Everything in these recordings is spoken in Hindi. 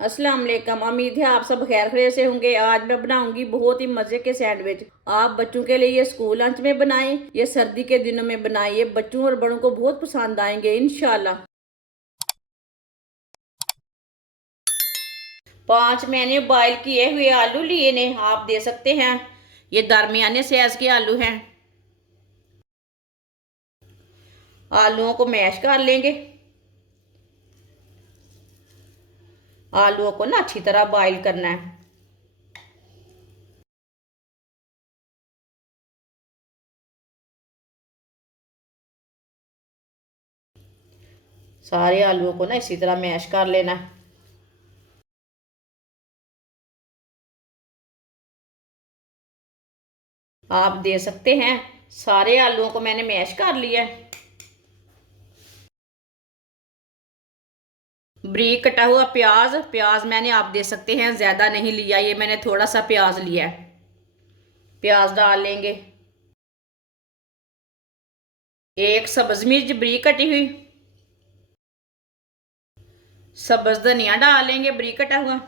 अस्सलाम वालेकुम। उम्मीद है आप सब खैर खैरियत से होंगे। आज मैं बनाऊंगी बहुत ही मजे के सैंडविच। आप बच्चों के लिए ये स्कूल लंच में बनाएं, ये सर्दी के दिनों में बनाएं, ये बच्चों और बड़ों को बहुत पसंद आएंगे इंशाल्लाह। 5 मैंने बॉयल किए हुए आलू लिए ने, आप दे सकते हैं। ये दरमियाने साइज के आलू हैं। आलूओं को मैश कर लेंगे। आलूओं को ना अच्छी तरह बॉयल करना है। सारे आलूओं को ना इसी तरह मैश कर लेना है। आप दे सकते हैं। सारे आलूओं को मैंने मैश कर लिया है। ब्रीक कटा हुआ प्याज, प्याज मैंने आप दे सकते हैं ज़्यादा नहीं लिया, ये मैंने थोड़ा सा प्याज लिया है। प्याज डाल लेंगे। एक सब्ज मिर्च ब्रीक कटी हुई। सब्ज धनिया डाल लेंगे ब्रीक कटा हुआ।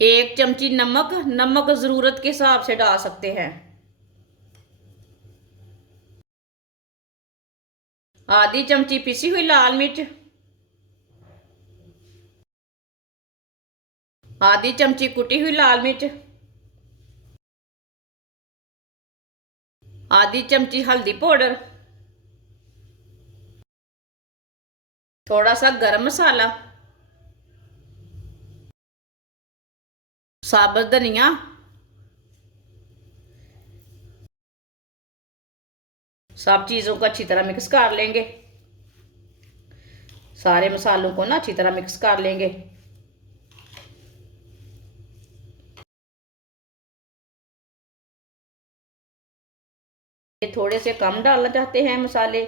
1 चमची नमक, नमक ज़रूरत के हिसाब से डाल सकते हैं। आधी चमची पिसी हुई लाल मिर्च। आधी चमची कुटी हुई लाल मिर्च। आधी चमची हल्दी पाउडर। थोड़ा सा गरम मसाला। साबुत धनिया। सब चीज़ों को अच्छी तरह मिक्स कर लेंगे। सारे मसालों को ना अच्छी तरह मिक्स कर लेंगे। ये थोड़े से कम डालना चाहते हैं मसाले,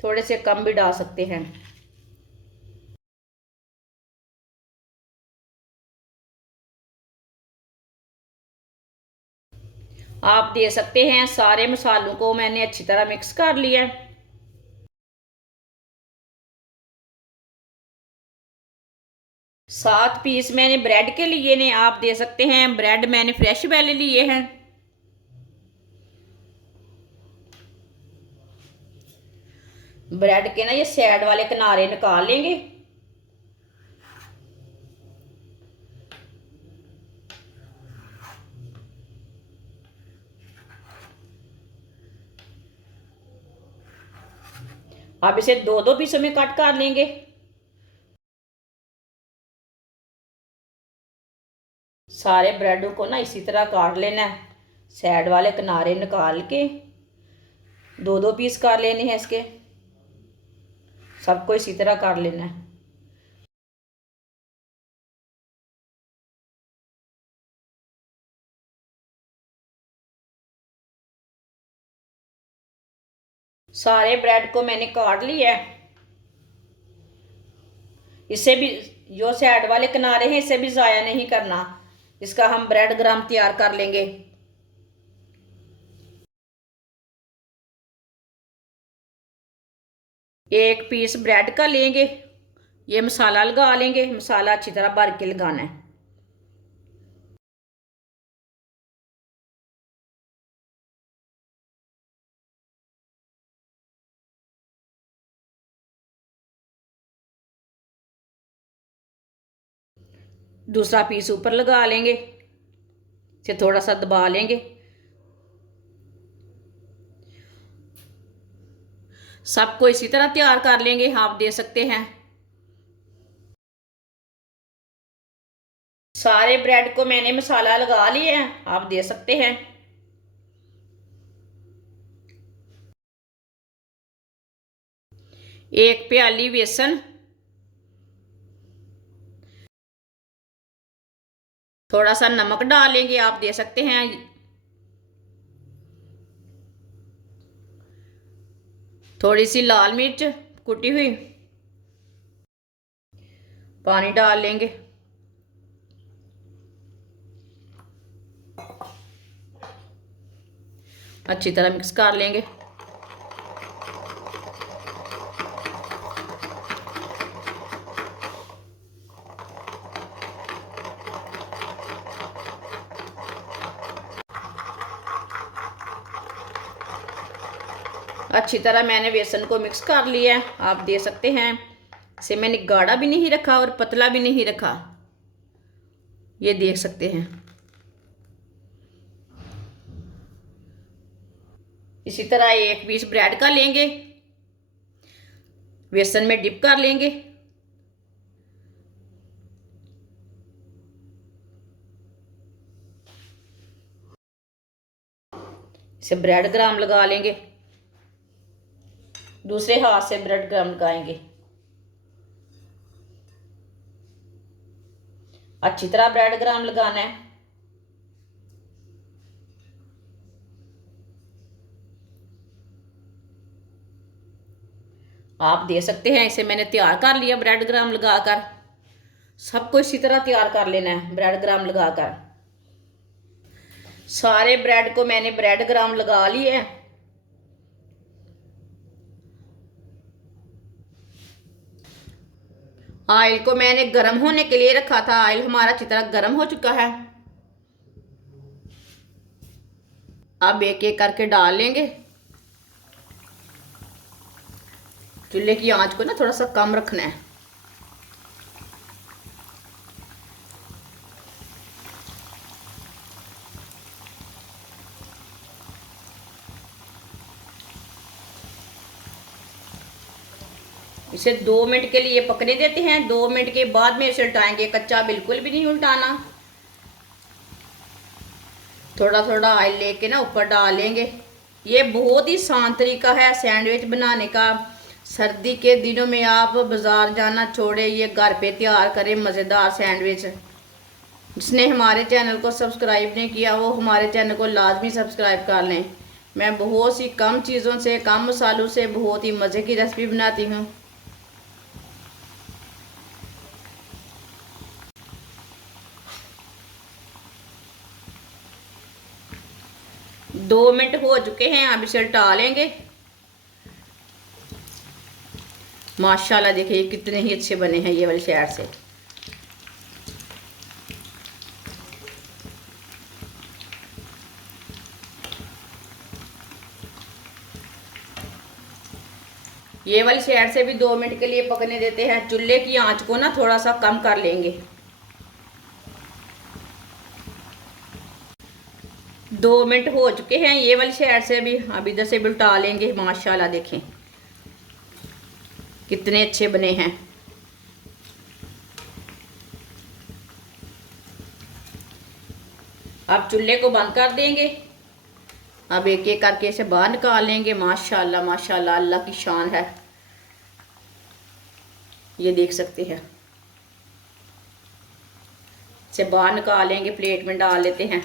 थोड़े से कम भी डाल सकते हैं। आप दे सकते हैं। सारे मसालों को मैंने अच्छी तरह मिक्स कर लिया है। 7 पीस मैंने ब्रेड के लिए ने, आप दे सकते हैं। ब्रेड मैंने फ्रेश वाले लिए हैं। ब्रेड के ना ये साइड वाले किनारे निकाल लेंगे। अब इसे 2-2 पीसों में कट कर लेंगे। सारे ब्रेडों को ना इसी तरह काट लेना है। साइड वाले किनारे निकाल के 2-2 पीस कर लेने हैं इसके। सबको इसी तरह कर लेना है। सारे ब्रेड को मैंने काट लिया है। इसे भी जो साइड वाले किनारे हैं इसे भी ज़ाया नहीं करना। इसका हम ब्रेड ग्राम तैयार कर लेंगे। एक पीस ब्रेड का लेंगे। ये मसाला लगा लेंगे। मसाला अच्छी तरह भर के लगाना है। दूसरा पीस ऊपर लगा लेंगे। इसे थोड़ा सा दबा लेंगे। सबको इसी तरह तैयार कर लेंगे। आप दे सकते हैं। सारे ब्रेड को मैंने मसाला लगा लिया है, आप दे सकते हैं। एक प्याली बेसन। थोड़ा सा नमक डालेंगे, आप दे सकते हैं। थोड़ी सी लाल मिर्च कुटी हुई। पानी डाल लेंगे। अच्छी तरह मिक्स कर लेंगे। अच्छी तरह मैंने बेसन को मिक्स कर लिया है। आप दे सकते हैं इसे मैंने गाढ़ा भी नहीं रखा और पतला भी नहीं रखा, ये देख सकते हैं। इसी तरह एक पीस ब्रेड का लेंगे, बेसन में डिप कर लेंगे। इसे ब्रेड ग्राम लगा लेंगे, दूसरे हाथ से ब्रेड ग्राम लगाएंगे। अच्छी तरह ब्रेड ग्राम लगाना है। आप दे सकते हैं इसे मैंने तैयार कर लिया ब्रेड ग्राम लगाकर। सबको इसी तरह तैयार कर लेना है ब्रेड ग्राम लगाकर। सारे ब्रेड को मैंने ब्रेड ग्राम लगा लिए हैं। ऑयल को मैंने गर्म होने के लिए रखा था। ऑयल हमारा अच्छी तरह गर्म हो चुका है। अब एक एक करके डाल लेंगे। चूल्हे की आंच को ना थोड़ा सा कम रखना है। इसे 2 मिनट के लिए पकने देते हैं। 2 मिनट के बाद में इसे उल्टाएंगे, कच्चा बिल्कुल भी नहीं उल्टाना। थोड़ा थोड़ा ऑयल लेके ना ऊपर डालेंगे। ये बहुत ही आसान तरीका है सैंडविच बनाने का। सर्दी के दिनों में आप बाज़ार जाना छोड़े, ये घर पे तैयार करें मज़ेदार सैंडविच। जिसने हमारे चैनल को सब्सक्राइब नहीं किया वो हमारे चैनल को लाजमी सब्सक्राइब कर लें। मैं बहुत सी कम चीज़ों से, कम मसालों से बहुत ही मज़े की रेसिपी बनाती हूँ। दो मिनट हो चुके हैं, अब इसे उल्टा लेंगे। माशाल्लाह देखिए कितने ही अच्छे बने हैं ये वाले साइड से। ये वाली साइड से भी 2 मिनट के लिए पकने देते हैं। चूल्हे की आंच को ना थोड़ा सा कम कर लेंगे। 2 मिनट हो चुके हैं ये वाली साइड से भी। अब इधर से भी उल्टा लेंगे। माशाल्लाह देखें कितने अच्छे बने हैं। अब चूल्हे को बंद कर देंगे। अब एक एक करके इसे बाहर निकाल लेंगे। माशाल्लाह माशाल्लाह अल्लाह की शान है, ये देख सकते हैं। इसे बाहर निकाल लेंगे, प्लेट में डाल लेते हैं।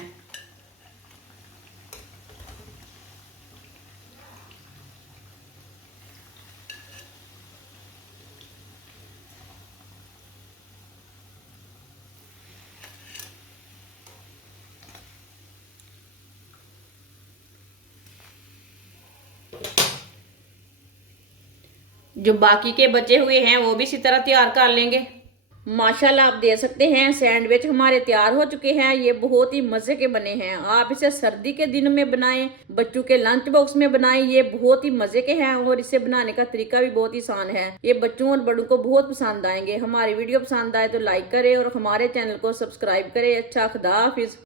जो बाकी के बचे हुए हैं वो भी इसी तरह तैयार कर लेंगे। माशाल्लाह आप देख सकते हैं सैंडविच हमारे तैयार हो चुके हैं। ये बहुत ही मज़े के बने हैं। आप इसे सर्दी के दिन में बनाएं, बच्चों के लंच बॉक्स में बनाएं। ये बहुत ही मज़े के हैं और इसे बनाने का तरीका भी बहुत ही आसान है। ये बच्चों और बड़ों को बहुत पसंद आएंगे। हमारी वीडियो पसंद आए तो लाइक करें और हमारे चैनल को सब्सक्राइब करें। अच्छा, खुदा हाफिज़।